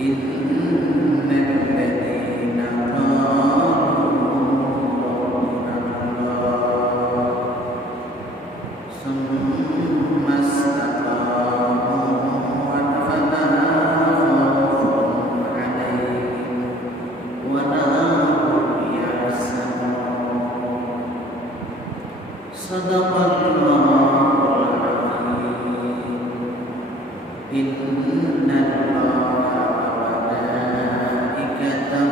إن الذين قالوا ربنا الله ثم استقاموا فلا خوف عليهم ولا هم يحزنون صدق الله العظيم إن الله وملائكته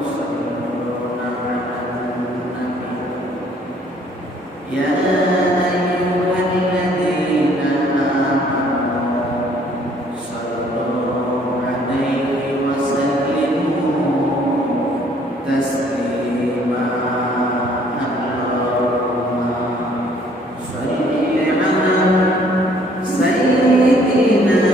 يصلون على النبي يا أيها الذين آمنوا صلوا عليه وسلموا تسليما اللهم صل على سيدنا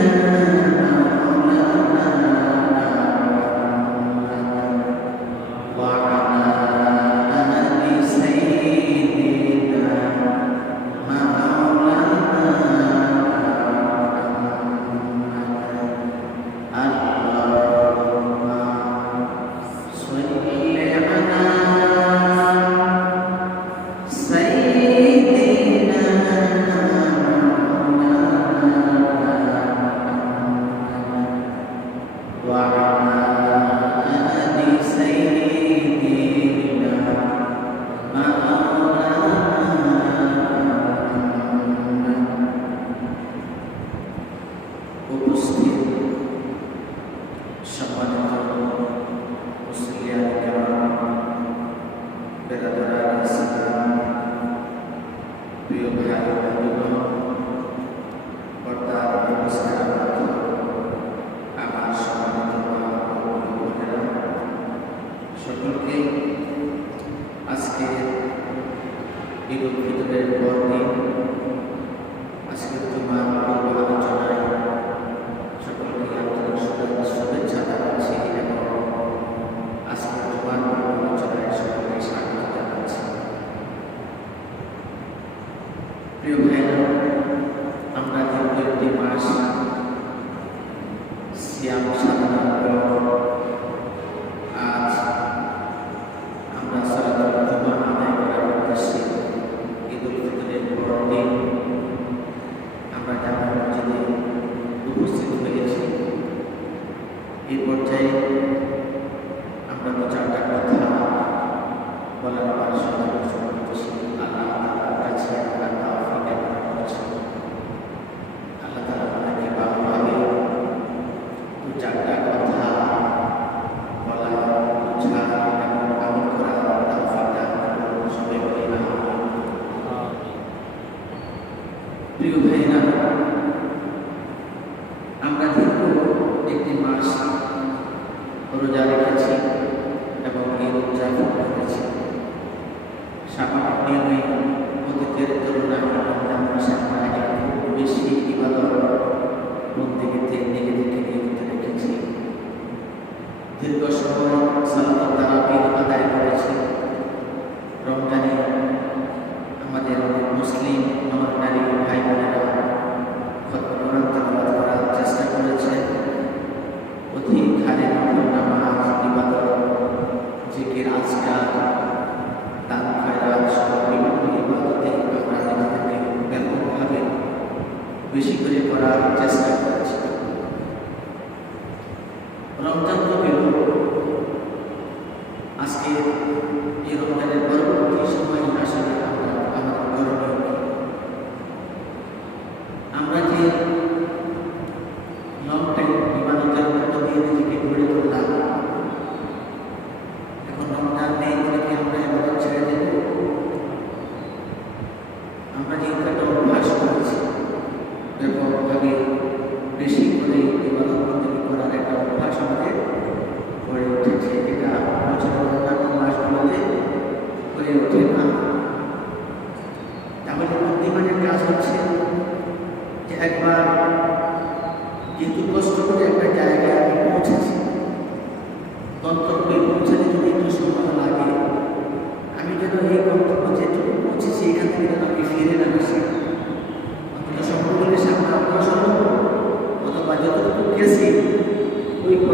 ওই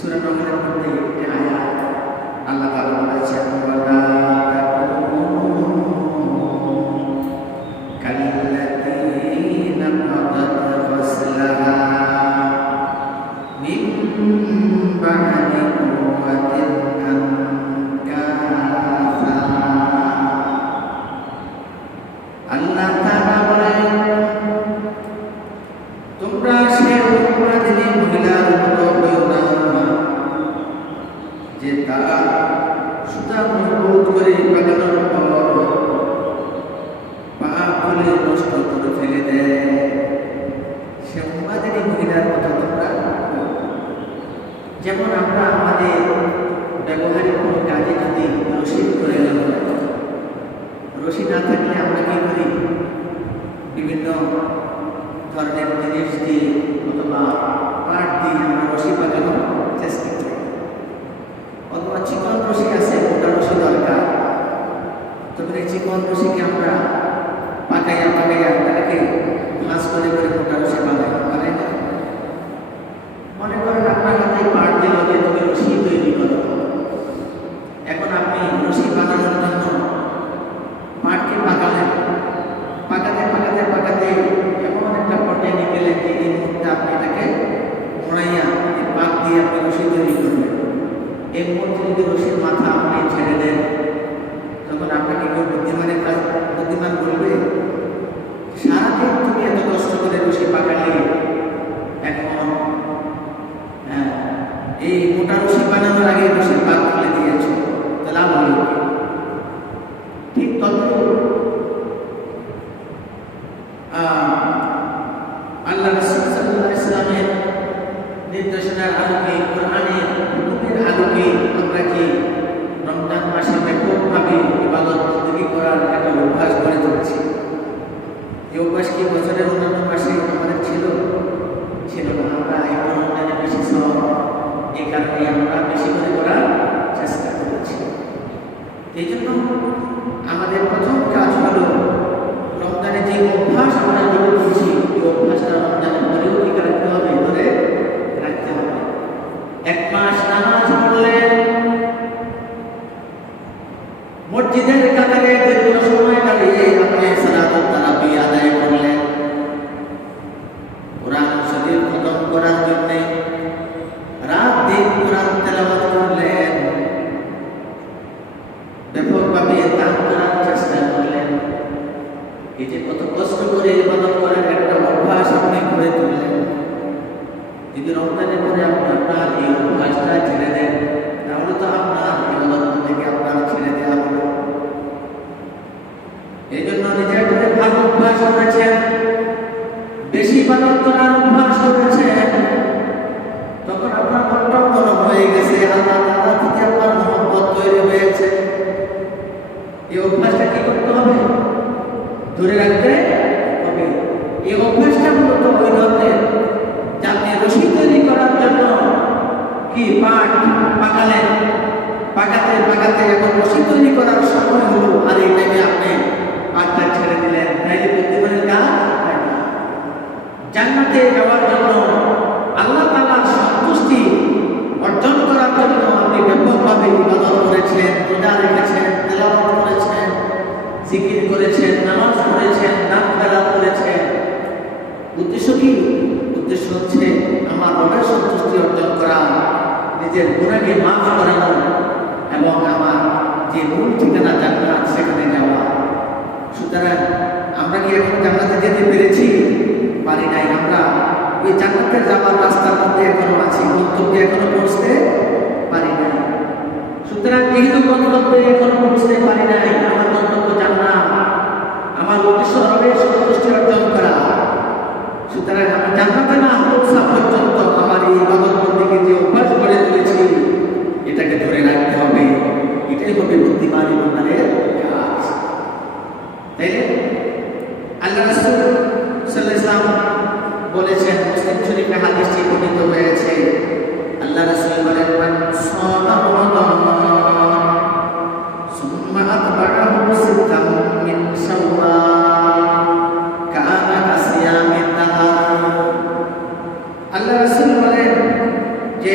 সূরা নূরের মধ্যে একটি আয়াত আল্লাহ তাআলা বলেছেন ওয়ালা তাকুনু কাল্লাযীনা নাকাদাত গসলাহা মিন বা'দি কুওয়াতিন আনকাসা। আল্লাহ তাআলা বলেন তোমরা সে উম্মাদিনী মহিলার মতো হইও না যে তারা সুতা মজবুত করে বাঁধানোর পর পা খুলে নষ্ট করে ফেলে দেয়। সে উম্মাদিনী মহিলার মতো তোমরা, যেমন আমরা আমাদের ব্যবহারিক কোনো কাজে যদি রশি করে নেব, রশি না থাকলে আমরা কি করি, বিভিন্ন ধরনের জিনিস দিয়ে অথবা পাট দিয়ে আমরা রশি বাঁধানোর চেষ্টা করি, অথবা চিকন রশি আছে, মোটা রশি দরকার, তখন এই চিকন রশিকে আমরা পাকাইয়া তাকে ভাঁজ করে মোটা রশি বানাই না। মনে করেন আপনার হাতে পাট দিল যে তুমি রশি তৈরি করো, এখন আপনি রশি বানানোর জন্য পাটকে পাকালেন, পাকাতে এমন একটা পর্যায়ে নিয়ে গেলেন যে এই মুহূর্তে আপনি এটাকে মোড়াইয়া এই পাক দিয়ে আপনি রশি তৈরি করবেন। এই মুহূর্তে যদি রশির মাথা আপনি ছেড়ে দেন, তখন আপনাকে কেউ বুদ্ধিমান বলবে সারাদিন তুমি এত কষ্ট করে রশি পাকালে, এখন এই মোটা রশি বানানোর আগে রশির পাক খুলে দিয়েছ, তাহলে লাভ হলো। ঠিক তদ্রূপ আল্লাহ রাসূল সাল্লাল্লাহু আলাইহি ওয়াসাল্লামের নির্দেশনার আলোকে, কোরআনের হুকুমের আলোকে আমরা কি রমজান মাসে ব্যাপকভাবে ইবাদত বন্দেগী করার একটা অভ্যাস গড়ে তুলছি। এই অভ্যাস কি বছরের অন্যান্য মাসে আমাদের ছিল না। আমরা এই রমজানে বেশি সওয়াব, এই কারণে আমরা বেশি করে করার চেষ্টা করেছি। এই জন্য আমাদের প্রথম কাজ হলো রমজানে যে অভ্যাস আমরা গড়ে তুলছি, এই অভ্যাসটা রমজানের পরেও কি রাখতে হবে, ধরে রাখতে হবে। এক মাস নামাজ পড়লেন, মসজিদের কাতারে দীর্ঘ সময় দাঁড়িয়ে আপনি সালাতুত তারাবি আদায় করলেন, কোরআন শরীফ খতম করার জন্য রাত দিন কোরআন তেলাওয়াত করলেন, ব্যাপকভাবে দান করার চেষ্টা করলেন। এই যে কত কষ্ট করে ইবাদত করার একটা অভ্যাস আপনি গড়ে তুললেন, যদি রমজানের পরে আপনার এই অভ্যাসটা ছেড়ে দেন, তাহলে তো আপনার ইবাদত থেকে আপনার ছেড়ে দেওয়া হলো। এই জন্য নিজের করে ভালো অভ্যাস করেছেন, বেশি ইবাদত করার অভ্যাস করেছেন, তখন আপনার মনটাও নরম হয়ে গেছে, আল্লাহ তাআলার প্রতি আপনার মহব্বত তৈরি হয়েছে। এই অভ্যাসটা কি করতে হবে, ধরে রাখতে হবে। এই অভ্যাসটা মূলত ওই ধরনের যে আপনি রশি তৈরি করার জন্য কি পাট পাকালেন, পাকাতে এখন রশি তৈরি করার সময় হলো, আর এই টাইমে আপনি পাটটা ছেড়ে দিলেন, তাইলে বুদ্ধিমানের কাজ হয় না। জান্নাতে যাওয়ার জন্য, আল্লাহ তাআলার সন্তুষ্টি অর্জন করার জন্য আপনি ব্যাপকভাবে ইবাদত করেছেন, রোজা রেখেছেন, তেলাওয়াত করেছেন, জিকির করেছেন, নামাজ পড়েছেন, দান খেরাত করেছেন। উদ্দেশ্য কি? উদ্দেশ্য হচ্ছে আমার রবের সন্তুষ্টি অর্জন করা, নিজের গুনাহকে মাফ করানো এবং আমার যে মূল ঠিকানা জান্নাত সেখানে যাওয়া। সুতরাং আমরা কি এখন জান্নাতে যেতে পেরেছি? পারি নাই। আমরা ওই জান্নাতে যাওয়ার রাস্তার মধ্যে এখনো আছি, গন্তব্যে এখনো পৌঁছতে পারি নাই। সুতরাং যেহেতু গন্তব্যে এখনো পৌঁছতে পারি নাই, আমার গন্তব্য জান্নাত, আমার উদ্দেশ্য রবের সন্তুষ্টি অর্জন করা। সুতরাং আমি জান্নাতে না পৌঁছা পর্যন্ত আমার এই ইবাদত বন্দেগীকে যে অভ্যাস গড়ে তুলেছি, এটাকে ধরে রাখতে হবে। এটাই হবে বুদ্ধিমান ইমানদারের কাজ। তাই আল্লাহ রাসূল সাল্লাল্লাহু আলাইহি ওয়াসাল্লাম বলেছেন, মুসলিম শরীফে হাদিসটি বর্ণিত হয়েছে, আল্লাহ রাসূল বলেন, মান সামা রমাদান সুম্মা আতবা'আহু সিত্তাম মিন শাওয়াল কানা কাসিয়ামিদ দাহর। আল্লাহ রাসূল বলেন যে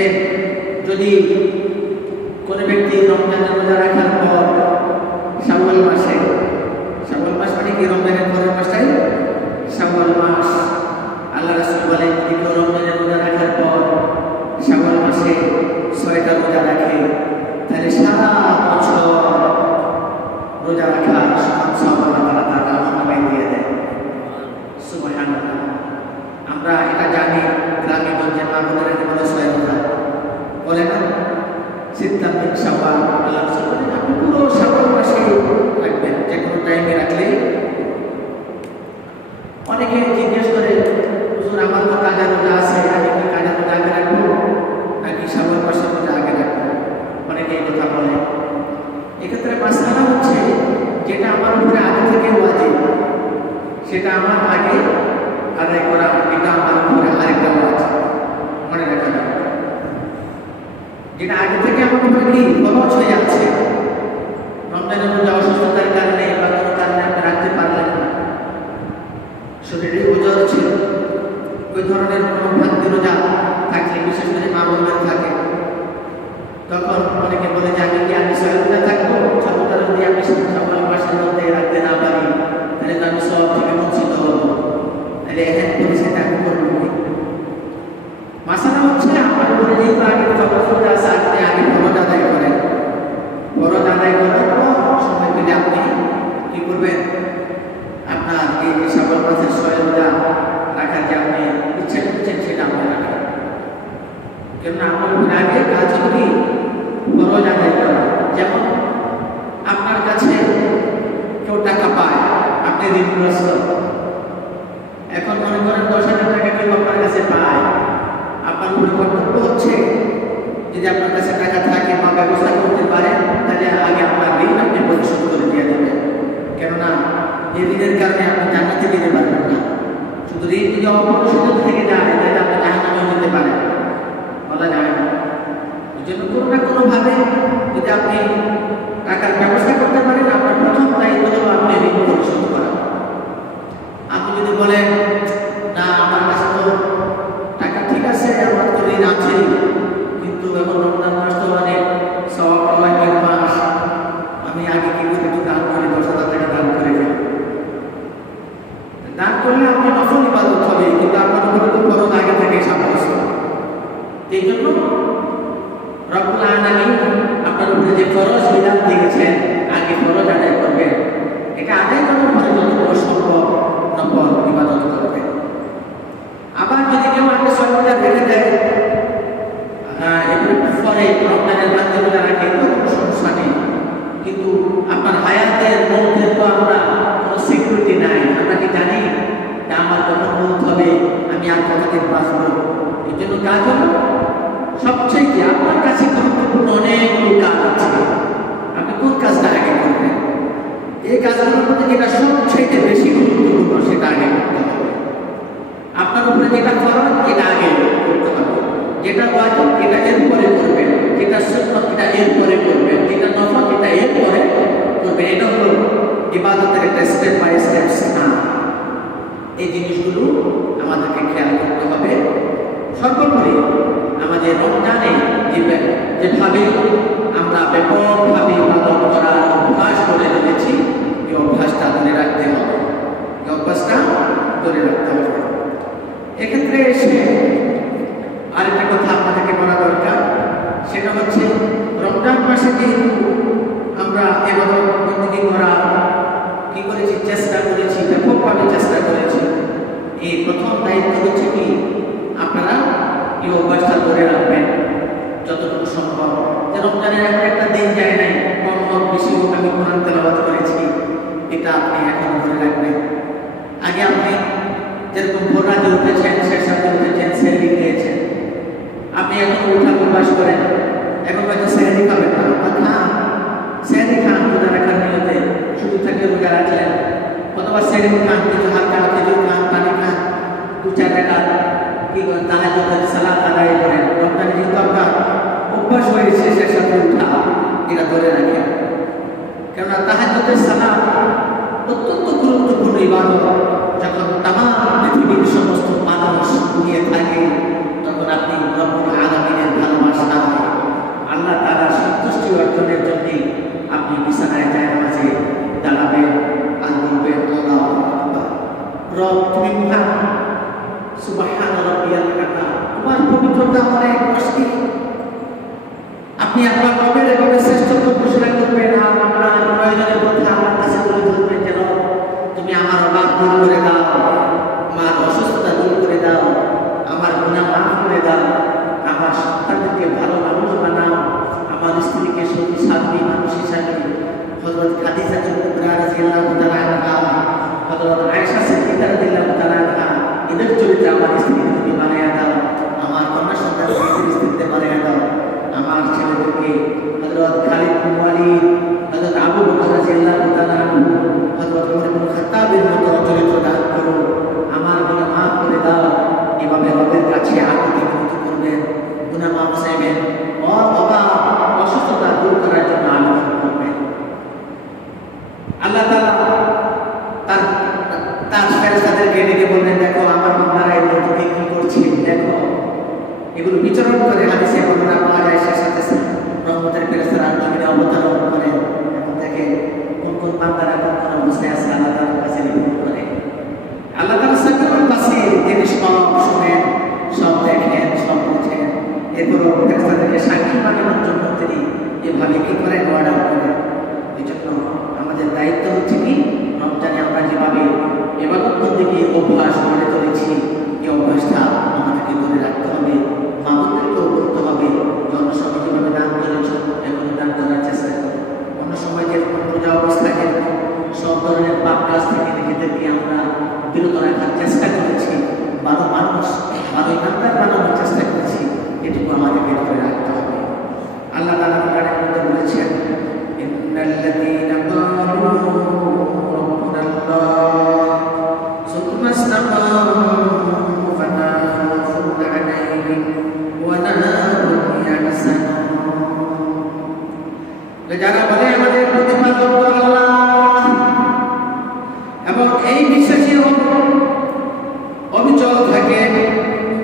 সালা হচ্ছে যেটা আমার উপরে আগে থেকে ওয়াজিব, সেটা আমার আগে আদায় করা, এটা আমার উপরে আরেকটা ওয়াজিব। মনে রাখা যাবে, যেটা আগে থেকে আমার উপরে কি ফরজ হয়ে আছে। রমজানের রোজা অসুস্থতার কারণে বা কোনো কারণে আপনি রাখতে পারলেন না, শরীরে ওজন ছিল, ওই ধরনের কোনো ভ্রান্তি রোজা থাকলে, বিশেষ করে মা বোনদের থাকে, তখন অনেকে বলে যে আমি সহায়তা থাকবো, সততা যদি আমি সকল মাসের মধ্যে রাখতে না পারি তাহলে তো আমি সব থেকে বঞ্চিত হব, তাহলে এহেন পরিস্থিতি আমি করবো কি? মাসালা হচ্ছে আমার উপরে যেহেতু আগে জবরদস্তি আছে, আপনি আগে ফরজ আদায় করেন, ফরজ আদায় করার পর সময় পেলে আপনি কি করবেন, আপনার এই সকল মাসের সহায়তা রাখার যে আপনি ইচ্ছে করছেন সেটা আপনি রাখেন। কেননা আপনার উপরে আগে কাজ করি ফরজ আদায় করা। যেমন আপনার কাছে কেউ টাকা পায়, আপনি ঋণগ্রস্ত, এখন মনে করেন 10,000 টাকা কেউ আপনার কাছে পায়, আপনার উপরে কর্তব্য হচ্ছে যদি আপনার কাছে টাকা থাকে বা ব্যবস্থা করতে পারেন তাহলে আগে আপনার ঋণ আপনি পরিশোধ করে দিয়ে দেবেন। কেননা এই ঋণের কারণে আপনি জান্নাতে যেতে পারবেন না। শুধু ঋণ যদি অপরিশোধ থেকে যায় তাহলে আপনি জাহান্নামে যেতে পারেন, বলা যায় না। এই জন্য কোনো না কোনোভাবে যদি আপনি টাকার ব্যবস্থা করতে পারেন, আপনার প্রথম দায়িত্ব হলো আপনি ঋণ পরিশোধ করা। আপনি যদি বলেন না আমার কাছে তো টাকা ঠিক আছে, আমার তো ঋণ আছে, কিন্তু এখন রমজান মাস তো অনেক সওয়াব কামাইয়ের মাস, আমি আগে কি করে একটু দান করে 10,000 টাকা দান করে ফেলি। দান করলে আপনার নফল ইবাদত হবে, কিন্তু আপনার উপরে তো ফরজ আগে থেকে সাব্যস্ত। এই জন্য রব্বুল আলামিন আপনার উপরে যে ফরজ বিধান দিয়েছেন, আগে ফরজ আদায় করবেন, এটা আদায় করার পরে যতটুকু সম্ভব নফল ইবাদত করবেন। আবার যদি কেউ আগে সর্বদা রেখে দেয়, এগুলো পরে রমজানের বাধ্যতা রাখে, কোনো সমস্যা নেই, কিন্তু আপনার হায়াতের মধ্যে তো আমরা কোনো সিকিউরিটি নাই। আমরা কি জানি যে আমার কখন মৌত হবে, আমি আর কতদিন বাঁচবো? এই জন্য কাজ হলো সবচেয়ে কি আপনার কাছে গুরুত্বপূর্ণ অনেকগুলো কাজ আছে, আপনি কোন কাজটা আগে করবেন? এই কাজগুলোর মধ্যে যেটা সবচেয়ে বেশি গুরুত্বপূর্ণ সেটা আগে করতে হবে। আপনার উপরে যেটা ফরজ এটা আগে করতে হবে, যেটা ওয়াজিব এটা এরপরে করবেন, যেটা সুন্নাত এটা এরপরে করবেন, যেটা নফল এটা এরপরে করবেন। এটা হলো ইবাদতের একটা স্টেপ বাই স্টেপ না। এই জিনিসগুলো আমাদেরকে খেয়াল করতে হবে। সর্বোপরি আমাদের রমজানে যেভাবে আমরা ব্যাপকভাবে ইবাদত করার অভ্যাস করে রেখেছি, এই অভ্যাসটা ধরে রাখতে হবে, এই অভ্যাসটা ধরে রাখতে হবে। এক্ষেত্রে এসে আরেকটা কথা আপনাদেরকে বলা দরকার, সেটা হচ্ছে রমজান মাসে যেহেতু আমরা ইবাদত বন্দেগী করার কি করেছি, চেষ্টা করেছি, ব্যাপকভাবে চেষ্টা করেছি, এই প্রথম দায়িত্ব হচ্ছে কি আপনারা এই অভ্যাসটা ধরে রাখবেন যতটুকু সম্ভব। যে রমজানের এখন একটা দিন যায় নাই, কম হোক বেশি হোক আমি কোরআন তেলাওয়াত করেছি, এটা আপনি এখন ধরে রাখবেন। আগে আপনি যেরকম ভোর রাতে উঠেছেন, শেষ রাতে উঠেছেন, সেহরি খেয়েছেন, আপনি এখন উঠা প্রকাশ করেন, এখন হয়তো সেহরি খাবেন না, খান, সেহরি খান রোজা রাখার নিয়তে, শুধু থেকে রোজা রাখলেন, অথবা সেহরি খান, কিছু হালকা খেজুর খান, পানি খান, 2-4 রাকাত কি করেন, তাহাজ্জুদের সালাত আদায় করেন। রমজানে যেহেতু আপনার অভ্যাস হয়েছে শেষ রাতে উঠা, এটা ধরে রাখেন। কেননা তাহাজ্জুদের সালাত অত্যন্ত গুরুত্বপূর্ণ ইবাদত। যখন তামাম পৃথিবীর সমস্ত মানুষ ঘুমিয়ে থাকে, তখন আপনি রব্বুল আলামিনের ভালোবাসা, আল্লাহ তাআলার সন্তুষ্টি অর্জনের জন্য আপনি বিছানায় জায়নামাজে দাঁড়াবেন আর বলবেন, আল্লাহু আকবার, রব তুমি মহান, সুবহান রাব্বিয়াল আ'লা, তোমার পবিত্রতা অনেক মুশকিল। আপনি আপনার রবের এভাবে শ্রেষ্ঠত্ব ঘোষণা করবেন আর আপনার প্রয়োজনের কথা আমার কাছে তুলে ধরবেন, যেন তুমি আমার অভাব দূর করে দাও, আমার অসুস্থতা দূর করে দাও, আমার গুনাহ মাফ করে দাও, আমার সন্তানদেরকে ভালো মানুষ বানাও, আমার স্ত্রীকে সতী সাথী আল্লাহ তাআলা তার তার ফেরেশতাদেরকে ডেকে বললেন, দেখো আমার বান্দারা এই নদীতে কি করছে, দেখো এগুলো বিচরণ করে। হাদিসে বর্ণনা পাওয়া যায় সে সাথে রহমতের ফেরেশতারা জমিনে অবতরণ করে এবং দেখে কোন কোন বান্দারা কোন কোন অবস্থায় আছে, আল্লাহ তাআলার কাছে রিপোর্ট করে। আল্লাহ তাআলা সাকিবুল বাসীর, তিনি সব শুনেন, সব দেখেন, সব বুঝেন। এরপরও ফেরেশতাদেরকে সাক্ষী বানানোর জন্য তিনি এভাবে কি করেন, অর্ডার করেন। এই জন্য আমাদের দায়িত্ব হচ্ছে কি, রমজানে আমরা যেভাবে ইবাদত বন্দেগী অভ্যাস গড়ে তুলেছি, এই অভ্যাসটা আমাদেরকে ধরে রাখতে হবে। মামুনদেরকেও বলতে হবে, অন্য সময় যেভাবে দান করেছ এখন দান করার চেষ্টা করো। অন্য সময় যেরকম রোজা অবস্থায় যেরকম সব ধরনের পাপ কাজ থেকে নিজেদেরকে আমরা বিরত রাখার চেষ্টা করেছি, ভালো মানুষ ভালো ইমানদার বানানোর চেষ্টা করেছি, এটুকু আমাদেরকে ধরে রাখতে হবে। আল্লাহ তাআলা কোরআনের মধ্যে বলেছেন, ইন্নাল্লাযীনা ক্বালু রাব্বুনাল্লাহ সুম্মা ইসতাকামু ফালা খাউফুন আলাইহিম ওয়া লা হুম ইয়াহজানুন। যারা বলে আমাদের প্রতিপালক আল্লাহ এবং এই বিশ্বাসী অবিচল থাকে,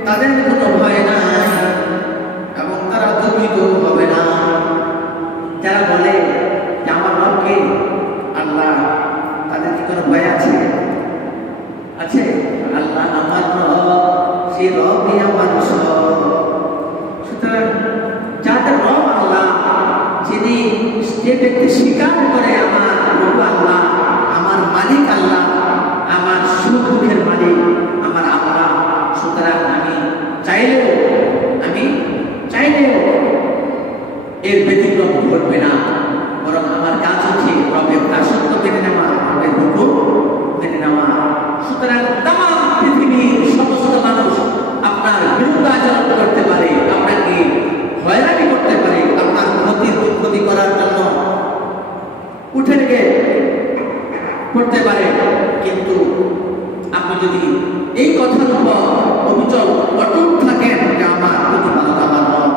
তাদের কোনো ভয় নাই এবং তারা দুঃখিত হবে না। যারা বলে যে আমার রবকে আল্লাহ, তাদের কি কোনো ভয় আছে? আছে? আল্লাহ আমার রব, সেই রবই আমার সব। সুতরাং যাদের রব আল্লাহ, যিনি যে ব্যক্তি স্বীকার করে আমার রব আল্লাহ, আমার মালিক আল্লাহ, আমার সুখ দুঃখের মালিক আমার আল্লাহ, সুতরাং আমি চাইলেও এর ব্যতিক্রম ঘটবে না, বরং আমার কাজ হচ্ছে রবের দাসত্ব মেনে নেওয়া, রবের হুকুম মেনে নেওয়া। সুতরাং তামাম পৃথিবীর সমস্ত মানুষ আপনার বিরুদ্ধাচরণ করতে পারে, আপনাকে হয়রানি করতে পারে, আপনার ক্ষতি করার জন্য উঠে লেগে করতে পারে, কিন্তু আপনি যদি এই কথার উপর অবিচল অটুট থাকেন যে আমার প্রতিপালক আমার রব,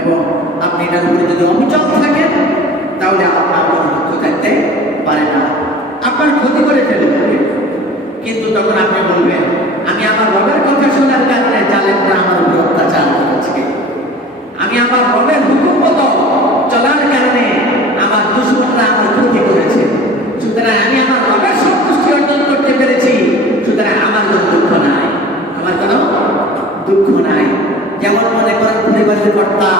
এবং আপনি এটার উপরে যদি অবিচল থাকেন, তাহলে আপনার কোনো দুঃখ থাকতে পারে না, আপনার ক্ষতি করে ফেলবে। কিন্তু তখন আপনি বলবেন, আমি আমার রবের কথা শোনার কারণে জালেমরা আমার উপর অত্যাচার করেছে, আমি আমার রবের হুকুম মতো চলার কারণে আমার দুশমনরা আমার ক্ষতি করেছে, সুতরাং আমি আমার রবের সন্তুষ্টি অর্জন করতে পেরেছি, সুতরাং আমার কোনো দুঃখ নাই, আমার কোনো দুঃখ নাই। যেমন মনে করেন পরিবারের কর্তা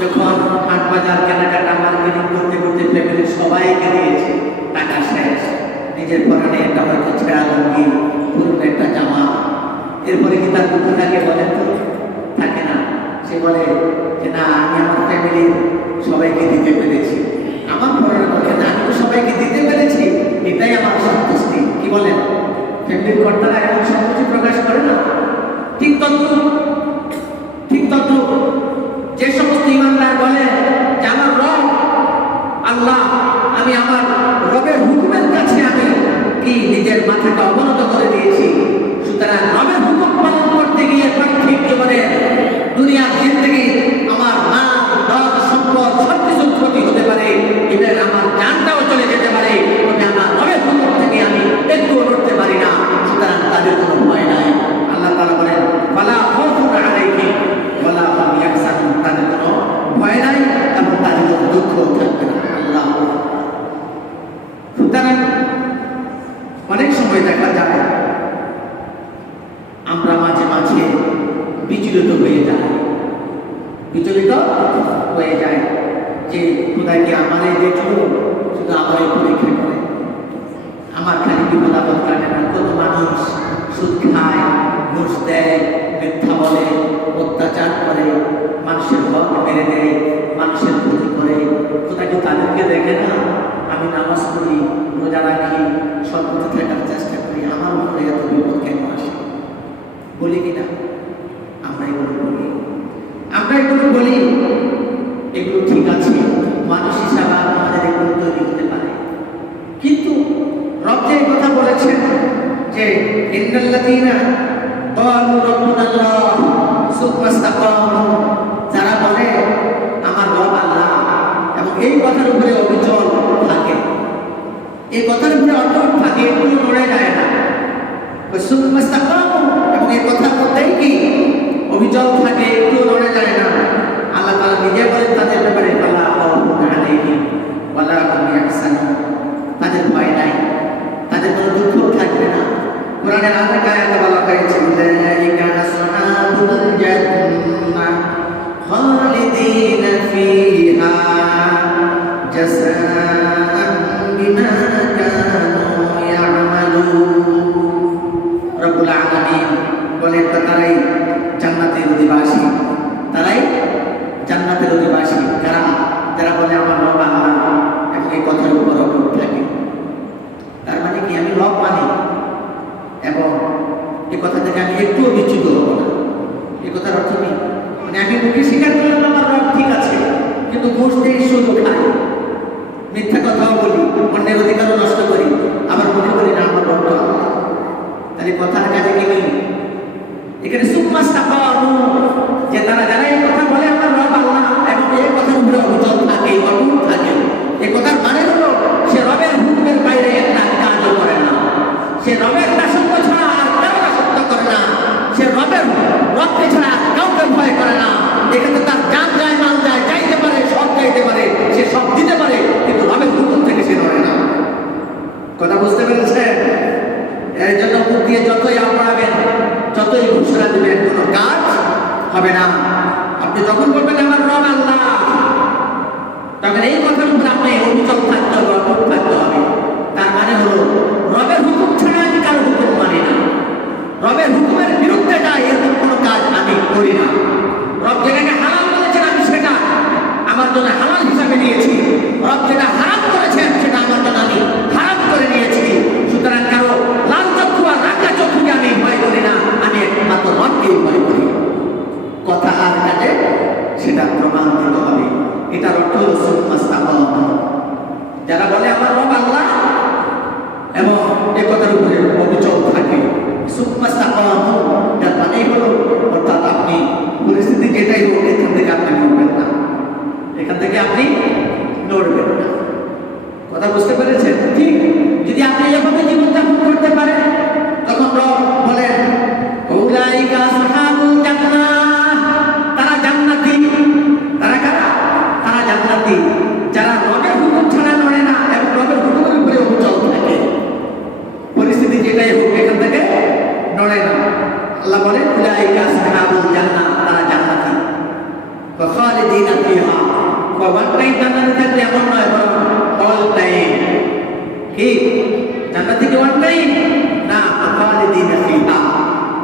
যখন হাট বাজার কেনাকাটা মার্কেটিং করতে করতে ফ্যামিলির সবাইকে দিয়েছে, টাকা শেষ, নিজের পরনে একটা হয়তো ছেঁড়া লুঙ্গি, পুরনো একটা জামা, এরপরে কি তার দুঃখ থাকে? বলেন তো, থাকে না। সে বলে যে না, আমি আমার ফ্যামিলির সবাইকে দিতে পেরেছি, আমার পরনে বলে না, আমি তো সবাইকে দিতে পেরেছি, এটাই আমার সন্তুষ্টি। কি বলেন? ফ্যামিলির কর্তারা এমন সন্তুষ্টি প্রকাশ করে না? ঠিক তদ্রূপ যে সমস্ত ইমানদার বলে যে আমার রব আল্লাহ, আমি আমার রবের হুকুমের কাছে আমি কি নিজের মাথাটা অবনত করে দিয়েছি, সুতরাং রবের হুকুম পালন করতে গিয়ে পার্থিব জীবনে দুনিয়ার জিন্দেগি আমার নাম, ধন, সম্পদ সবকিছু ক্ষতি হতে পারে, এদের আমার জানটাও চলে যেতে পারে, তবে আমার রবের হুকুম থেকে আমি একটু লড়তে পারি না, সুতরাং তাদের কোনো ভয় নাই। আল্লাহ তাআলা বলেন, ফালা খাউফুন আলাইহিম ওয়া লা হুম ইয়াহজানুন, তাদের কোনো ভয় নাই এবং তাদের কোনো দুঃখ থাকবে না। আল্লাহ। সুতরাং অনেক সময় দেখা যায় আমরা মাঝে মাঝে বিচলিত হয়ে যায় যে খোদা কি আমারই দেখলো, শুধু আমারই পরীক্ষা করে, আমার খালি বিপদ আপদ কাটে না। কত মানুষ সুদ খায়, ঘুষ দেয়, মিথ্যা বলে, অত্যাচার করে, মানুষের হক মেরে দেয়, মানুষের ক্ষতি করে, খোদা কি তাদেরকে দেখে না? আমি নামাজ পড়ি, রোজা রাখি, সর্বত্র থাকার চেষ্টা করি, আমার উপরে এত বিপদ কেন আসে? বলি কিনা? আমরা এগুলো বলি, এগুলো ঠিক আছে, মানুষ হিসাবে আমাদের এগুলো তৈরি হতে পারে, কিন্তু রব যে কথা বলেছেন যে ইন্নাল্লাযীনা ক্বালু রাব্বুনাল্লাহ সুম্মা ইসতাকামু, যারা বলে আমার রব আল্লাহ এবং এই কথার উপরে অবিচল থাকে, এই কথার উপরে অটল থাকে, একটু নড়ে যায় না। এবং এই কথার মধ্যেই কি অবিচল থাকে, একটু নড়ে যায় না। আল্লাহ তাআলা নিজে বলেন তাদের ব্যাপারে, ফালা খাউফুন আলাইহিম ওয়ালা হুম ইয়াহজানুন, তাদের ভয় নাই, তাদের কোনো দুঃখ থাকবে না। কোরআনের আরেক আয়াতে বলা হয়েছে, উলাইকা আসহাবুল জান্নাহ খালিদিনা ফিহা জাযাআন বিমা কানু ইয়ামালুন। রব্বুল আলামিন বলেন তারাই জান্নাতের অধিবাসী, তারাই জান্নাতের অধিবাসী। যারা বলে আমার রব আল্লাহ এবং এই কথার উপর অটুট থাকে। তার মানে কি আমি রব মানি এবং এই কথা থেকে আমি একটুও বিচ্যুত হব না। এই কথার অর্থ কি? মানে আমি মুখে স্বীকার করলাম আমার রব ঠিক আছে, কিন্তু ঘুষ দিয়ে শুধু খাই, মিথ্যা কথাও বলি, অন্যের অধিকারও নষ্ট করি, আবার মনে করি না আমার রব আল্লাহ। তাহলে কথার কাজে কি নেই? এখানে যে তারা যারা এই কথা বলে আমার রব আল্লাহ এবং এই কথার উপরে অবিচল থাকে, অটুট থাকে, এই কথার মানে হলো সে রবের হুকুমের বাইরে একটা কাজও করে না, সে রবের দাসত্ব ছাড়া আর কারো দাসত্ব করে না, সে রবকে ছাড়া কাউকে ভয় করে না। এখানে তার জান যায়, মাল যায়, চাইতে পারে, সব চাইতে পারে, সে সব দিতে পারে, কিন্তু রবের হুকুম থেকে সে নড়ে না। কথা বুঝতে পেরেছেন? এর জন্য মুখ দিয়ে যতই আপনাবেন, যতই ঘোষণা দিবেন, কোনো কাজ হবে না। আপনি যখন বলবেন আমার রব আল্লাহ, তখন এই কথার উপর আপনি অবিচল থাকতে হবে, অটুট থাকতে হবে। তার মানে হলো রবের হুকুম ছাড়া আমি কারো হুকুম মানি না, রবের হুকুমের বিরুদ্ধে যায় এরকম কোনো কাজ আমি করি না। রব যেটাকে হালাল বলেছেন আমি সেটা আমার জন্য হালাল হিসাবে নিয়েছি, রব যেটা হারাম করেছেন সেটা আমার জন্য আমি হারাম করে নিয়েছি। সুতরাং কারো লাল চক্ষু আর রাঙা চক্ষুকে আমি ভয় করি না, আমি একমাত্র রবকেই ভয় করি। কথা আর কাজে সেটা প্রমাণ দিতে হবে। এটার অর্থ হলো যারা বলে আমার রব আল্লাহ এবং এ কথার উপরে অবিচল থাকে, যার মানেই হলো অর্থাৎ আপনি পরিস্থিতি যেটাই হোক এখান থেকে আপনি নড়বেন না, এখান থেকে আপনি নড়বেন না। কথা বুঝতে পেরেছেন? ঠিক যদি আপনি এভাবে জীবনযাপন করতে পারেন, তখন রব বলেন উলাইকা আসহাবুল জান্নাহ, তারা জান্নাতি। তারা কারা? তারা জান্নাতি যারা রবের হুকুম ছাড়া নড়ে না এবং রবের হুকুমের উপরে অবিচল থাকে, পরিস্থিতি যেটাই হোক এখান থেকে নড়ে না। আল্লাহ বলেন উলাইকা আসহাবুল জান্নাহ, তারা জান্নাতি। ওয়া খালিদিনা ফিহা, ওয়ান টাইম জান্নাতে থাকলে এমন নয়, বরং অল টাইম। কি জান্নাতি কি ওয়ান টাইম না? খালিদিনা ফিহা,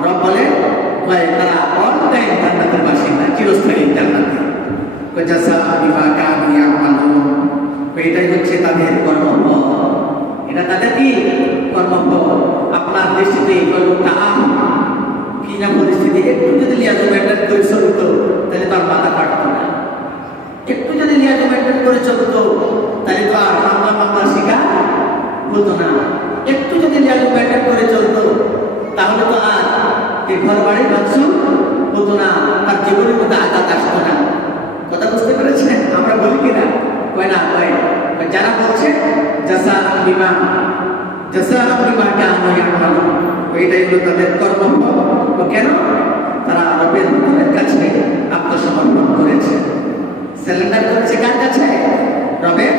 রব বলেন তারা অল টাইম জান্নাতের বাসিন্দা, চিরস্থায়ী জান্নাতি। জাযাআ বিমা কানু ইয়ামালুন, এটাই হচ্ছে তাদের কর্মফল। এটা তাদের কি কর্মফল। আপনার দৃষ্টিতে কি না পরিস্থিতি একটু যদি লিয়াজু মেনটেন করে চলতো তাহলে তার মাথা কাটতো না, একটু যদি লিয়াজু মেনটেন করে চলতো তাহলে তো আর মামলা শিকার হতো না, একটু যদি লিয়াজু মেনটেন করে চলতো তাহলে তো আর এই ঘর বাড়ি ভাঙচুর হতো না, তার জীবনের মধ্যে আঘাত আসতো না। কথা বুঝতে পেরেছেন? আমরা বলি কিনা? কয় না, কয় যারা বলছে জাযাআন বিমা কানু ইয়ামালুন, এটাই হলো তাদের কর্মফল। কেন? তারা রবের হুকুমের কাছে আত্মসমর্পণ করেছে, সারেন্ডার করেছে। কার কাছে? রবের